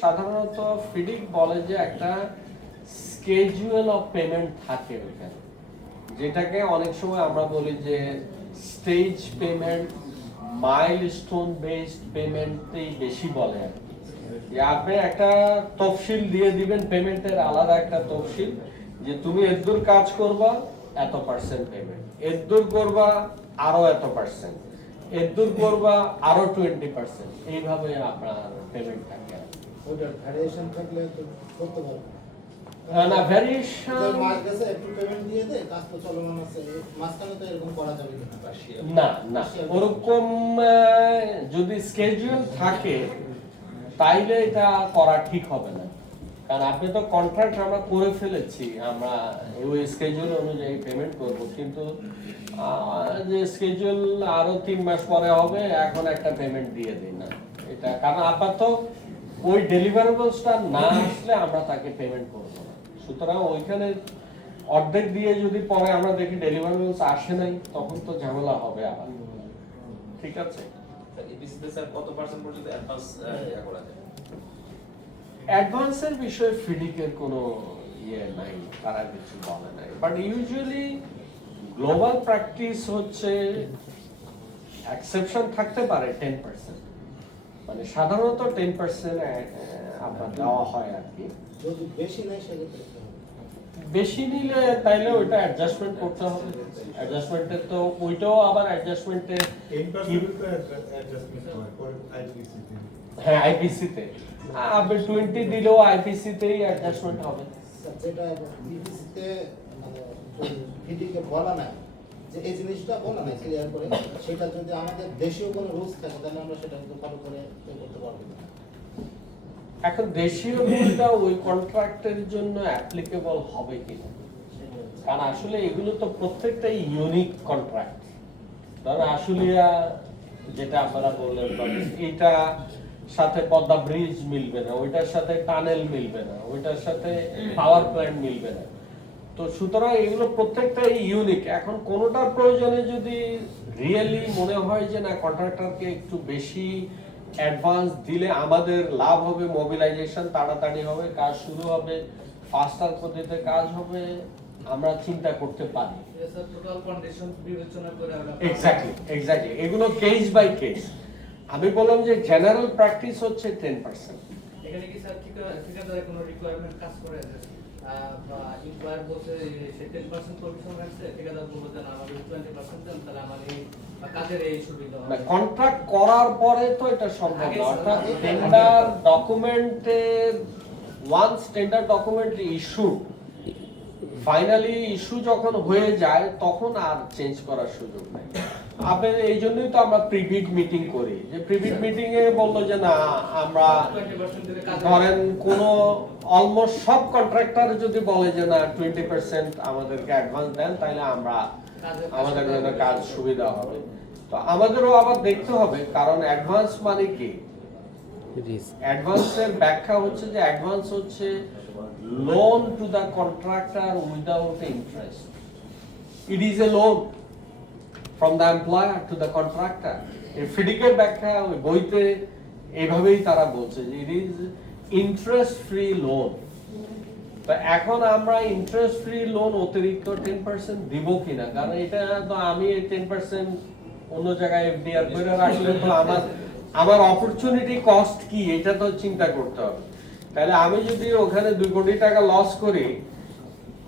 সাধারণত ফিডিক বলে যে একটা স্কেজুয়াল অফ পেমেন্ট থাকে ওখানে, যেটাকে অনেক সময় আমরা বলি যে স্টেজ পেমেন্ট, মাইলস্টোন বেসড পেমেন্টই বেশি বলে আর কি। যে আপনি একটা তফসিল দিয়ে দিবেন, পেমেন্টের আলাদা একটা তফসিল, যে তুমি এতদূর কাজ করবা এত পার্সেন্ট পেমেন্ট, এতদূর করবা আরো এত পার্সেন্ট, এতদূর করবা আরো 20%, এইভাবে আপনার পেমেন্ট থাকে। ওটার ভ্যারিয়েশন থাকলে তো করতে পারবে না ভ্যারিয়েশন মাস গেছে একটু পেমেন্ট দিয়ে দে, কাজ তো চলমান আছে, মাঝখানে তো এরকম করা যাবে কিনা? না না, ওরকম যদি স্কেজুয়াল থাকে তাইলে এটা করা ঠিক হবে না, কারণ আপনি তো কন্ট্রাক্ট আমরা করে ফেলেছি, আমরা ওই স্কেজুয়াল অনুযায়ী পেমেন্ট করব, কিন্তু যে স্কেজুয়াল আরো 3 মাস পরে হবে, এখন একটা পেমেন্ট দিয়ে দিই না, এটা কারণ আপাতত ওই ডেলিভারেবলসটা না আসলে আমরা তাকে পেমেন্ট করব না। সুতরাং ওইখানে অর্ধেক দিয়ে যদি পরে আমরা দেখি ডেলিভারেবলস আসে নাই, তখন তো ঝামেলা হবে আবার। ঠিক আছে, ইপিসিতে স্যার কত পার্সেন্ট পর্যন্ত অ্যাডভান্স করা যায়? অ্যাডভান্সের বিষয়ে ফিডিকের কোনো ইয়ে নাই, তারা কিছু বলে নাই, বাট ইউজুয়ালি গ্লোবাল প্র্যাকটিস হচ্ছে এক্সেপশন থাকতে পারে 10%, মানে সাধারণত 10% আপনার দেওয়া হয় আর কি। যদি বেশি নেয় সেক্ষেত্রে কি হবে? বেশি নিলে তাইলে ওইটা অ্যাডজাস্টমেন্ট করতে হবে, অ্যাডজাস্টমেন্টের তো ওইটাও আবার অ্যাডজাস্টমেন্টের হ্যাঁ আইপিসি তে আপনি 20 দিলেও আইপিসি তেই অ্যাডজাস্টমেন্ট হবে। যেটা বিপিসিতে মানে ভিডিকে বলা নাই, যে এই জিনিসটা বলা নাই ক্লিয়ার করে, সেটা যদি আমাদের দেশীয় কোনো রুলস থাকে তাহলে আমরা সেটা কিন্তু ফলো করে করতে পারবো না। এখন দেশীয় রুলটা ওই কন্ট্রাক্টের জন্য অ্যাপ্লিকেবল হবে কিনা, কারণ আসলে এগুলো তো প্রত্যেকটাই ইউনিক কন্ট্রাক্ট। ধরেন আশুলিয়া যেটা আপনারা বললেন, এটা সাথে পদ্মা ব্রিজ মিলবে না, ওইটার সাথে টানেল মিলবে না, ওইটার সাথে পাওয়ার প্ল্যান্ট মিলবে না, তো সুতরাং এগুলো প্রত্যেকটাই ইউনিক। এখন কোনোটার প্রয়োজনে যদি রিয়েলি মনে হয় যে না কন্ট্রাক্টরকে একটু বেশি অ্যাডভান্স দিলে আমাদের লাভ হবে, মোবিলাইজেশন তাড়াতাড়ি হবে, কাজ শুরু হবে, ফাস্টার পদ্ধতিতে কাজ হবে, আমরা চিন্তা করতে পারি। টোটাল কন্ডিশন বিবেচনা করে আমরা এক্স্যাক্টলি এগুলো কেস বাই কেস। আমি বললাম যে জেনারেল প্র্যাকটিস হচ্ছে 10%। এখানে কি স্যার ঠিকাদারের কোনো রিকোয়ারমেন্ট কাজ করে বা ইমপ্লয়ার বলছে সে 10% কমিশন রাখছে, ঠিকাদার বলল যে না আমাদের 20% দেন, তাহলে আমার এই কাজের এই সুবিধা হবে। কন্ট্রাক্ট করার পরে তো এটা সম্ভব না, অর্থাৎ টেন্ডার ডকুমেন্টে once tender document issue, finally issue যখন হয়ে যায় তখন আর চেঞ্জ করার সুযোগ নেই। আপনি এই জন্যই তো আমরা প্রিবিড মিটিং করি, যে প্রিবিড মিটিং এ বললো যে না আমরা ধরেন কোন অলমোস্ট সব কন্ট্রাক্টর যদি বলে যে না 20% আমাদেরকে অ্যাডভান্স দেন, তাহলে আমরা আমাদের জন্য কাজ সুবিধা হবে। তো আমাদেরও আবার দেখতে হবে, কারণ অ্যাডভান্স মানে কি, অ্যাডভান্সের ব্যাখ্যা হচ্ছে যে অ্যাডভান্স হচ্ছে loan to the contractor without interest. It is a loan from the employer to the contractor. এই ফিডিকের ব্যাখ্যা ওই বইতে এইভাবেই তারা বলছে যে it is interest free loan। তো এখন আমরা ইন্টারেস্ট ফ্রি লোন অতিরিক্ত 10% দিব কিনা, কারণ এটা তো আমি 10% অন্য জায়গায় এফডিআর করে রাখলে তো আমার অপরচুনিটি কস্ট কি এটা তো চিন্তা করতে হবে। তাহলে আমি যদি ওখানে 2 কোটি টাকা লস করি,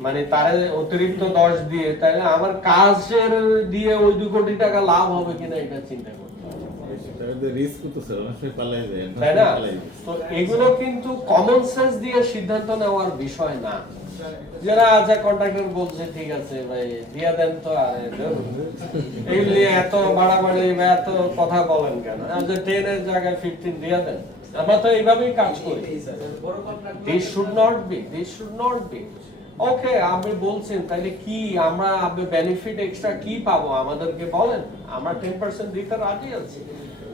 মানে তারে অতিরিক্ত 10 দিয়ে, তাহলে আমার কাজের দিয়ে ওই 2 কোটি টাকা লাভ হবে কিনা এটা চিন্তা করতে হবে, তাই না? তো এগুলো কিন্তু কমন সেন্স দিয়ে সিদ্ধান্ত নেওয়ার বিষয় না। যারা আজ কন্ট্রাক্টর বলছে ঠিক আছে ভাই দিয়া দেন, তো এইগুলি এত বাড়াবাড়ি এত কথা বলেন কেন, যে 10 এর জায়গায় 15 দিয়া দেন, আমরা তো এইভাবেই কাজ করি। This should not be ওকে। আপনি বলছেন তাহলে কি আমরা বেনিফিট এক্সট্রা কি পাবো আমাদেরকে বলেন, আমরা 10% দিতে রাজি আছি,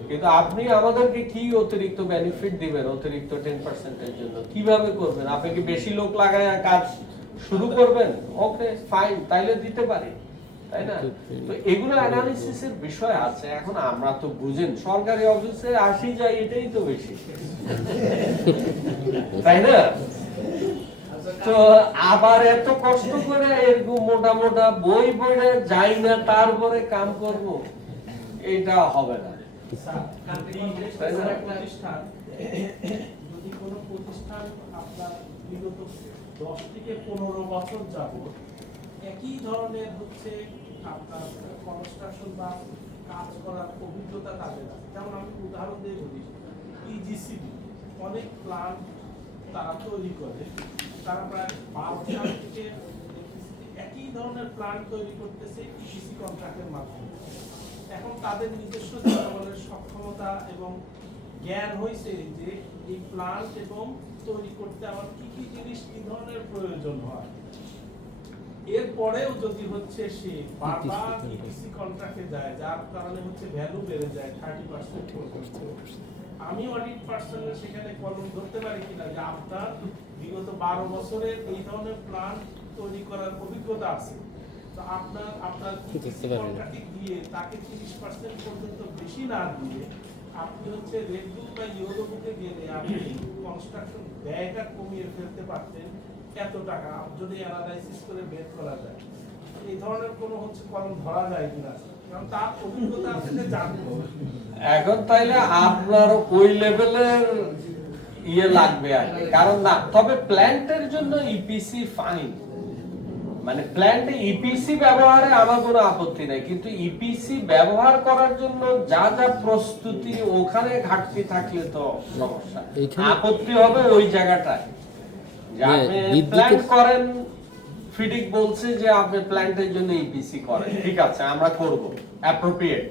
কিন্তু আপনি আমাদেরকে কি অতিরিক্ত বেনিফিট দিবেন অতিরিক্ত 10% এর জন্য, কিভাবে করবেন? আপনি কি বেশি লোক লাগায় কাজ শুরু করবেন? ওকে ফাইন, তাইলে দিতে পারি, তাই না? তো এগুলো অ্যানালিসিসের বিষয় আছে। এখন আমরা তো বুঝেন সরকারি অফিসে আসি যাই এটাই তো বেশি, তাই না? তো আবার এত কষ্ট করে এরকম মোটা মোটা বই পড়ে যাই না তারপরে কাম করব, এটা হবে না। তাই না? প্রতিষ্ঠান, যদি কোনো প্রতিষ্ঠান আপনার বিগত 10 থেকে 15 বছর যাবত একই ধরনের হচ্ছে আপনার কনস্ট্রাকশন বা কাজ করার অভিজ্ঞতা তাদের আছে, যেমন আমি উদাহরণ দিয়ে বলি, ইজিসিবি অনেক প্ল্যান তারা তৈরি করে, তারা প্রায় 12 সাল থেকে একই ধরনের প্ল্যান তৈরি করতেছে ইপিসি কন্ট্রাক্টের মাধ্যমে। এখন তাদের নিজস্ব জনবলের সক্ষমতা এবং জ্ঞান হয়েছে যে এই প্লান্ট এবং তৈরি করতে আমার কি কি জিনিস কি ধরনের প্রয়োজন হয়। এরপরেও যদি হচ্ছে সে বারবার ইপিসি কন্ট্রাক্টে যায়, যার কারণে হচ্ছে ভ্যালু বেড়ে যায় 30% পর্যন্ত, আমি অডিট পার্সনের সেখানে কলম ধরতে পারি কিনা যে আপনার বিগত 12 বছরের এই ধরনের প্ল্যান তৈরি করার অভিজ্ঞতা আছে, তো আপনার ইপিসি কন্ট্রাক্টে গিয়ে তাকে 30% পর্যন্ত বেশি না দিয়ে আপনি হচ্ছে রেড বুক বা ইউরো বুকে গেলে আপনি কনস্ট্রাকশন ব্যয়টা কমিয়ে ফেলতে পারতেন এত টাকা, যদি অ্যানালাইসিস করে বের করা যায়। এই ধরনের কোনো হচ্ছে কলম ধরা যায় কিনা, কারণ তার অভিজ্ঞতা থেকে জানবো। এখন তাইলে আপনার ওই লেভেলের ইয়ে লাগবে আর কি। কারণ না, তবে প্ল্যান্টের জন্য ইপিসি ফাইন, মানে প্ল্যান্টে ইপিসি ব্যবহারে আমার কোনো আপত্তি নাই, কিন্তু ইপিসি ব্যবহার করার জন্য যা যা প্রস্তুতি ওখানে ঘাটতি থাকলে তো সমস্যা। আপত্তি হবে ওই জায়গাটায় যে আপনি প্ল্যান্ট করেন, ফিডিক বলছে যে আপনি প্ল্যান্টের জন্য ইপিসি করেন, ঠিক আছে আমরা করব অ্যাপ্রোপ্রিয়েট,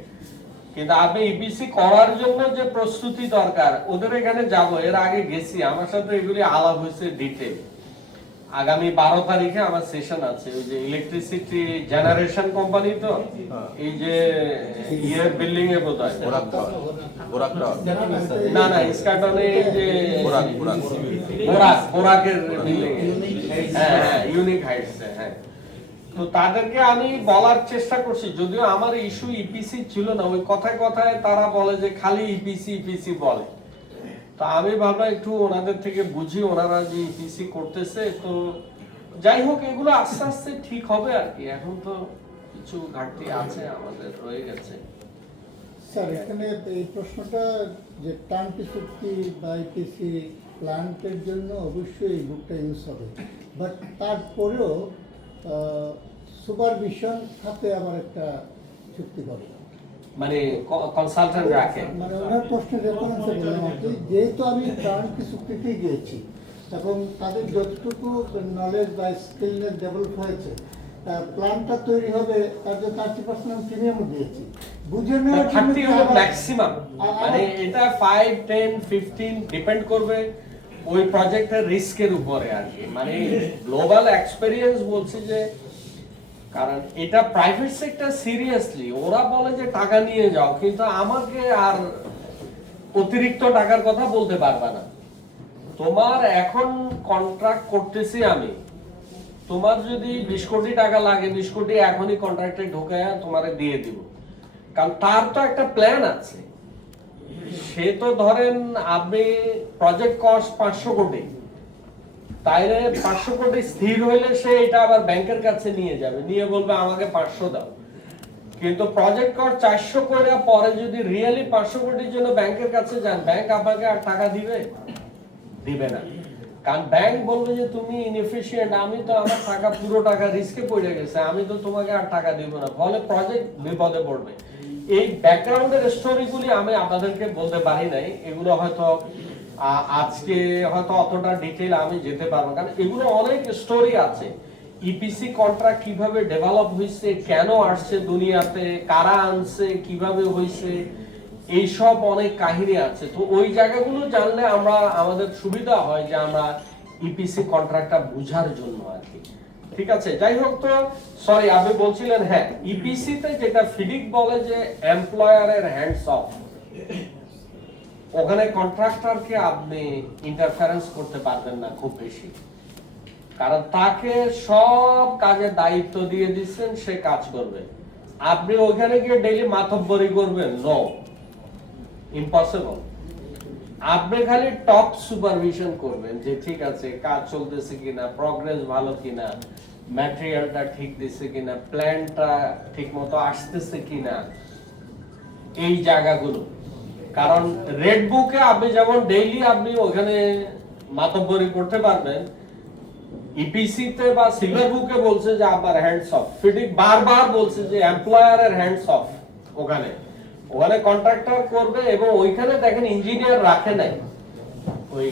কিন্তু আপনি ইপিসি করার জন্য যে প্রস্তুতি দরকার ওদের এখানে যাব, এর আগে গেছি, আমার সাথে এগুলি আলাপ হয়েছে ডিটেইল। আগামী 12 তারিখে আমার সেশন আছে, ওই যে ইলেকট্রিসিটি জেনারেশন কোম্পানি, তো এই যে ইয়ের বিল্ডিং এ বোধহয় না না ইস্কাটনে এই যে বোরাকের বিল্ডিং এ, হ্যাঁ হ্যাঁ ইউনিক হাইটস, হ্যাঁ। তো তাদেরকে আমি বলার চেষ্টা করছি, যদিও আমার ইস্যু ইপিসি ছিল না, ওই কথায় কথায় তারা বলে যে খালি ইপিসি ইপিসি বলে। তো আমি ভাবলাম একটু ওনাদের থেকে বুঝি, ওনারা যে ইপিসি করতেছে, তো যাই হোক এগুলো আস্তে আস্তে ঠিক হবে আর কি। এখন তো কিছু ঘাটতি আছে আমাদের, রয়ে গেছে। স্যার এখানে এই প্রশ্নটা যে টার্নটি চুক্তি বা আইপিসি প্ল্যান্টের জন্য অবশ্যই এই বুকটা ইউজ হবে, বাট তারপরেও সুপারভিশন সাথে আবার একটা চুক্তি করে, মানে কনসালটেন্ট রাখে, মানে ওনার প্রশ্নের রেফারেন্সে বললাম আর কি, যেহেতু আমি টার্নটি চুক্তিতে গিয়েছি এবং তাদের যতটুকু নলেজ বা স্কিলনেস ডেভেলপ হয়েছে, প্ল্যানটা তৈরি হবে তার জন্য 30% প্রিমিয়াম দিয়েছি, বুঝে নেওয়ার জন্য 30 হলো ম্যাক্সিমাম, মানে এটা 5, 10, 15 ডিপেন্ড করবে ওই প্রজেক্টের রিস্কের উপরে আর কি। মানে গ্লোবাল এক্সপেরিয়েন্স বলছে যে, কারণ এটা প্রাইভেট সেক্টর সিরিয়াসলি ওরা বলে যে টাকা নিয়ে যাও, কিন্তু আমাকে আর অতিরিক্ত টাকার কথা বলতে পারবা না। তোমার এখন কন্ট্রাক্ট করতেছি আমি, তোমার যদি 20 কোটি টাকা লাগে, 20 কোটি এখনই কন্ট্রাক্টে ঢোকায় তোমারে দিয়ে দিব, কারণ তার তো একটা প্ল্যান আছে। সে তো ধরেন আপনি প্রজেক্ট কস্ট 500 কোটি, তাইলে 500 কোটি স্থির হইলে সে এটা আবার ব্যাংকের কাছে নিয়ে যাবে, নিয়ে বলবে আমাকে 500 দাও। কিন্তু প্রজেক্ট কস্ট 400 করে পরে যদি রিয়েলি 500 কোটির জন্য ব্যাংকের কাছে যান, ব্যাংক আপনাকে আর টাকা দিবে না। কারণ ব্যাংক বলবে যে তুমি ইনএফিশিয়েন্ট, আমি তো আমার টাকা পুরো টাকা রিস্কে পড়ে গেছে, আমি তো তোমাকে আর টাকা দিব না, ফলে প্রজেক্ট বিপদে পড়বে। এই ব্যাকগ্রাউন্ডের স্টোরিগুলি আমি আপনাদেরকে বলতে পারি নাই, এগুলো হয়তো আজকে হয়তো অতটা ডিটেইল আমি যেতে পারবো, কারণ এগুলো অনেক স্টোরি আছে। ইপিসি কন্ট্রাক্ট কিভাবে ডেভেলপ হয়েছে, কেন আসছে দুনিয়াতে, কারা আনছে, কিভাবে হয়েছে, এইসব অনেক কাহিনী আছে। তো ওই জায়গাগুলো জানলে আমাদের সুবিধা হয় যে আমরা ইপিসি কন্ট্রাক্টটা বুঝার জন্য আর কি। ঠিক আছে, যাই হোক, তো সরি আপনি বলছিলেন, হ্যাঁ ইপিসি তে যেটা ফিডিক বলে যে এমপ্লয়ারের হ্যান্ডস অফ, ওখানে কন্ট্রাক্টরকে আপনি ইন্টারফারেন্স করতে পারবেন না খুব বেশি। কারণ তাকে সব কাজের দায়িত্ব দিয়ে দিচ্ছেন, সে কাজ করবে। আপনি ওইখানে গিয়ে ডেইলি মাতব্বরি করবেন? No, impossible. আপনি খালি টপ সুপারভিশন করবেন যে ঠিক আছে কাজ চলতেছে কিনা, প্রগ্রেস ভালো কিনা, ম্যাটেরিয়ালটা ঠিক দিচ্ছে কিনা, প্ল্যানটা ঠিক মতো আসতেছে কিনা, এই জায়গাগুলো। কারণ রেড বুকে আপনি যেমন ডেইলি আপনি ওখানে মাতব্বরি করতে পারবেন, ইপিসি তে বা সিলভার বুকে বলছে যে আপনার হ্যান্ডস অফ। ফিডিক বারবার বলছে যে এমপ্লয়ারের হ্যান্ডস অফ। ওখানে কন্ট্রাক্টর করবে, এবং ওইখানে দেখেন ইঞ্জিনিয়ার রাখে নাই। ওই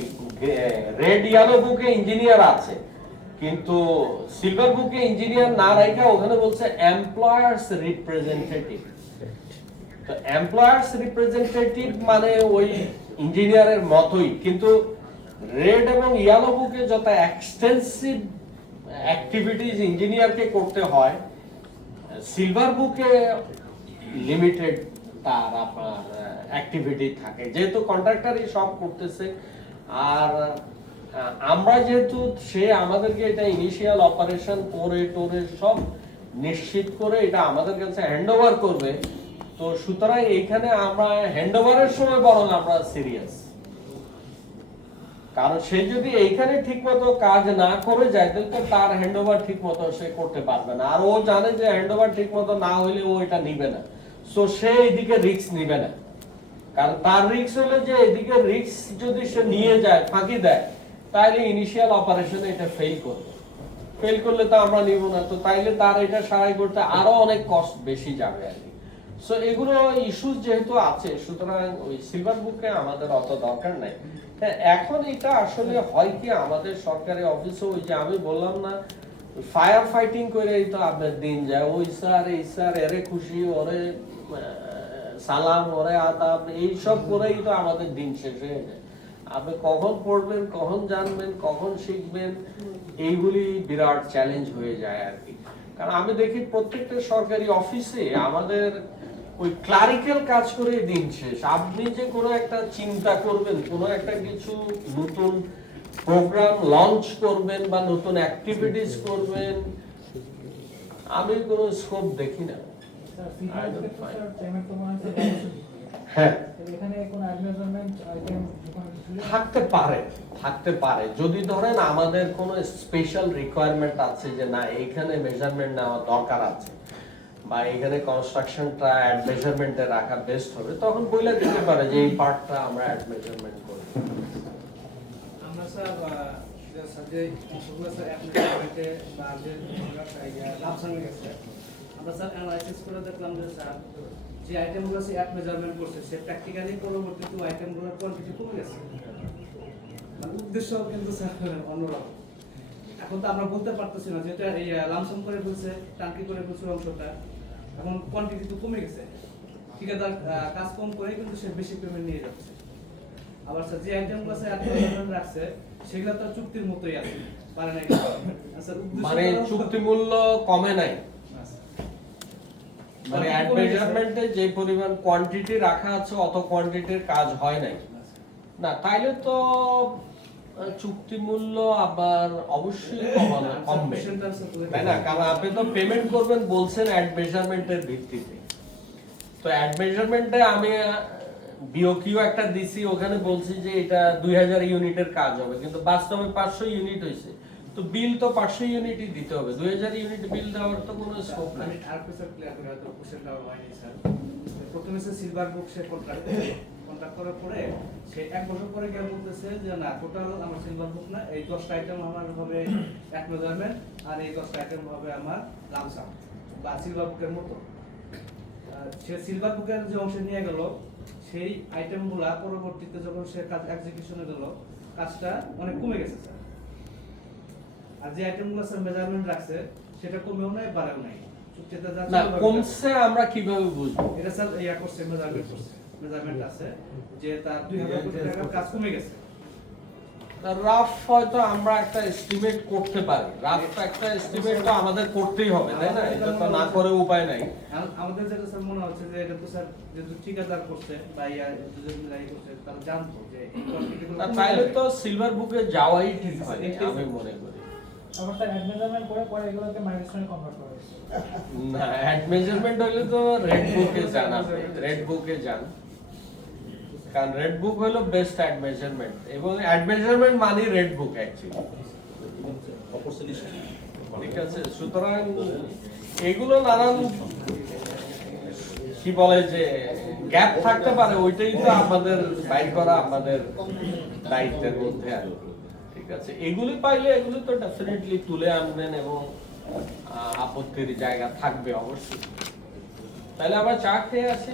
রেড ইয়েলো বুকে ইঞ্জিনিয়ার আছে, কিন্তু সিলভার বুকে ইঞ্জিনিয়ার না রাখা ওখানে বলছে এমপ্লয়ার্স রিপ্রেজেন্টেটিভ। তো এমপ্লয়ার্স রিপ্রেজেন্টেটিভ মানে ওই ইঞ্জিনিয়ারের মতোই, কিন্তু রেড এবং ইয়েলো বুকে যত এক্সটেন্সিভ অ্যাক্টিভিটিজ ইঞ্জিনিয়ারকে করতে হয়, সিলভার বুকে লিমিটেড তার আপনার অ্যাক্টিভিটি থাকে, যেহেতু কন্ট্রাক্টরই সব করতেছে। আর আমরা যেহেতু সে আমাদেরকে এটা ইনিশিয়াল অপারেশন করে টোরে সব নিশ্চিত করে এটা আমাদের কাছে হ্যান্ড ওভার করবে, তো সুতরাং এইখানে আমরা হ্যান্ড ওভারের সময় বরং আমরা সিরিয়াস। কারণ সে যদি এইখানে ঠিকমতো কাজ না করে যায়, তাহলে তো তার হ্যান্ড ওভার ঠিক মতো সে করতে পারবে না। আর ও জানে যে হ্যান্ড ওভার ঠিক মতো না হইলে ও এটা নিবে না, সো সে এইদিকে রিস্ক নিবে না। কারণ তার রিস্ক হলে যে এদিকে রিস্ক যদি সে নিয়ে যায়, ফাঁকি দেয়, তাহলে ইনিশিয়াল অপারেশনে এটা ফেল করবে। ফেল করলে তো আমরা নিব না, তো তাইলে তার এটা সারাই করতে আরো অনেক কস্ট বেশি যাবে আর কি। সো এগুলো ইস্যুস যেহেতু আছে, সুতরাং ওই সিলভার বুকে আমাদের অত দরকার নাই। হ্যাঁ, এখন এটা আসলে হয় কি আমাদের সরকারি অফিসে ওই যে আমি বললাম না, ফায়ার ফাইটিং করেই তো আপনার দিন যায়। ওই স্যার এই স্যার, এরে খুশি, ওরে সালাম, ওরে আদাব, এইসব করেই তো আমাদের দিন শেষ হয়ে যায়। আপনি কখন পড়বেন, কখন জানবেন, কখন শিখবেন, এইগুলি বিরাট চ্যালেঞ্জ হয়ে যায় আর কি। কারণ আমি দেখি প্রত্যেকটা সরকারি অফিসে আমাদের ওই ক্লারিক্যাল কাজ করে দিন শেষ। আপনি যে কোনো একটা চিন্তা করবেন, কোনো একটা কিছু নতুন প্রোগ্রাম লঞ্চ করবেন বা নতুন অ্যাক্টিভিটিস করবেন, আমি কোনো স্কোপ দেখি না। হ্যাঁ, থাকতে পারে যদি ধরেন আমাদের কোনো স্পেশাল রিকোয়ারমেন্ট আছে যে না এখানে মেজারমেন্ট নেওয়া দরকার আছে, বা এখানে কনস্ট্রাকশনটা অ্যাড মেজারমেন্টে রাখা বেস্ট হবে, তখন বইলা দিতে পারে যে এই পার্টটা আমরা অ্যাড মেজারমেন্ট করি। আমরা স্যার যে অংশগুলো স্যার অ্যাপ্লিকেশনে বা যে লাভসান গেছে, আমরা স্যার অ্যানালাইসিস করে দেখলাম যে স্যার যে আইটেমগুলো সে অ্যাড মেজারমেন্ট করছে, সে প্র্যাকটিক্যালি পরবর্তীতে আইটেমগুলোর কোয়ান্টিটি কমে গেছে। মানে উদ্দেশ্য কিন্তু স্যার অন্যরকম। এখন তো আমরা বলতে পারতেছি না, যেটা এই লামসাম করে ফেলছে, টাঙ্কি করে ফেলছে অংশটা, এখন কোয়ান্টিটি তো কমে গেছে। ঠিকাদার কাজ কম করে কিন্তু সে বেশি পেমেন্ট নিয়ে যাচ্ছে। আবার স্যার যে আইটেমগুলো স্যার অ্যাড মেজারমেন্ট রাখছে, সেগুলো তো চুক্তির মতোই আছে, পারে না। স্যার মানে চুক্তি মূল্য কমে নাই, মানে অ্যাড মেজারমেন্টে যে পরিমাণ কোয়ান্টিটি রাখা আছে অত কোয়ান্টিটির কাজ হয় নাই না, তাইলে তো চুক্তি মূল্য আবার অবশ্যই কমবে, তাই না? কারণ আপনি তো পেমেন্ট করবেন বলছেন অ্যাড মেজারমেন্টের ভিত্তিতে। তো অ্যাড মেজারমেন্টে আমি বিওকিউ একটা দিছি, ওখানে বলছি যে এটা 2000 ইউনিটের কাজ হবে, কিন্তু বাস্তবে 500 ইউনিট হয়েছে, তো বিল তো 500 ইউনিটই দিতে হবে। 2000 ইউনিট বিল দেওয়ার তো কোনো স্কোপ নাই। আর কিছু ক্লিয়ার করে তো কোশ্চেনটা হয়নি স্যার। প্রথমে সে সিলভার বুক সে কন্ট্রাক্ট করার পরে সে 1 বছর পরে গিয়ে বলতেছে যে না টোটাল আমার সিলভার বুক না, এই 10টা আইটেম আমার হবে এক মেজারমেন্ট, আর এই 10টা আইটেম হবে আমার লামসাম বা সিলভার বুকের মতো। সে সিলভার বুকের যে অংশ নিয়ে গেল, সেই আইটেমগুলা পরবর্তীতে যখন সে কাজ এক্সিকিউশনে গেল, কাজটা অনেক কমে গেছে স্যার। আর যে আইটেমগুলো স্যার মেজারমেন্ট রাখছে, সেটা কমেও নাই বাড়েও নাই, চুক্তিতে যা না কমছে আমরা কিভাবে বুঝবো? এটা স্যার ইয়া করছে, মেজারমেন্ট আছে যে তার 2000 কোটি টাকার কাজ কমে গেছে। রাফ হয়তো আমরা একটা এস্টিমেট করতে পারি, রাফ একটা এস্টিমেট তো আমাদের করতেই হবে, তাই না? এটা তো না করে উপায় নাই। আমাদের যেটা স্যার মনে হচ্ছে যে এটা তো স্যার যেহেতু ঠিকাদার করছে বা ইয়া দুজন মিলাই করছে, তারা জানতো যে এই কোয়ান্টিটিগুলো তাইলে তো সিলভার বুকে যাওয়াই ঠিক হয় আমি মনে করি। তারপর স্যার অ্যাড মেজারমেন্ট করে পরে এগুলোকে মাইলস্টোনে কনভার্ট করে। না, অ্যাড মেজারমেন্ট হইলে তো রেড বুকে জানা, রেড বুকে যান, কারণ রেড বুক হলো বেস্ট অ্যাড মেজারমেন্ট, এবং অ্যাড মেজারমেন্ট মানে রেড বুক অ্যাকচুয়ালি। ঠিক আছে, সুতরাং এগুলো নানান কি বলে যে গ্যাপ থাকতে পারে, ওইটাই তো আমাদের বাইর করা আমাদের দায়িত্বের মধ্যে আছে। ঠিক আছে, এগুলি পাইলে এগুলি তো ডেফিনেটলি তুলে আনবেন, এবং আপত্তির জায়গা থাকবে অবশ্যই। তাহলে আমরা চা খেয়ে আসি।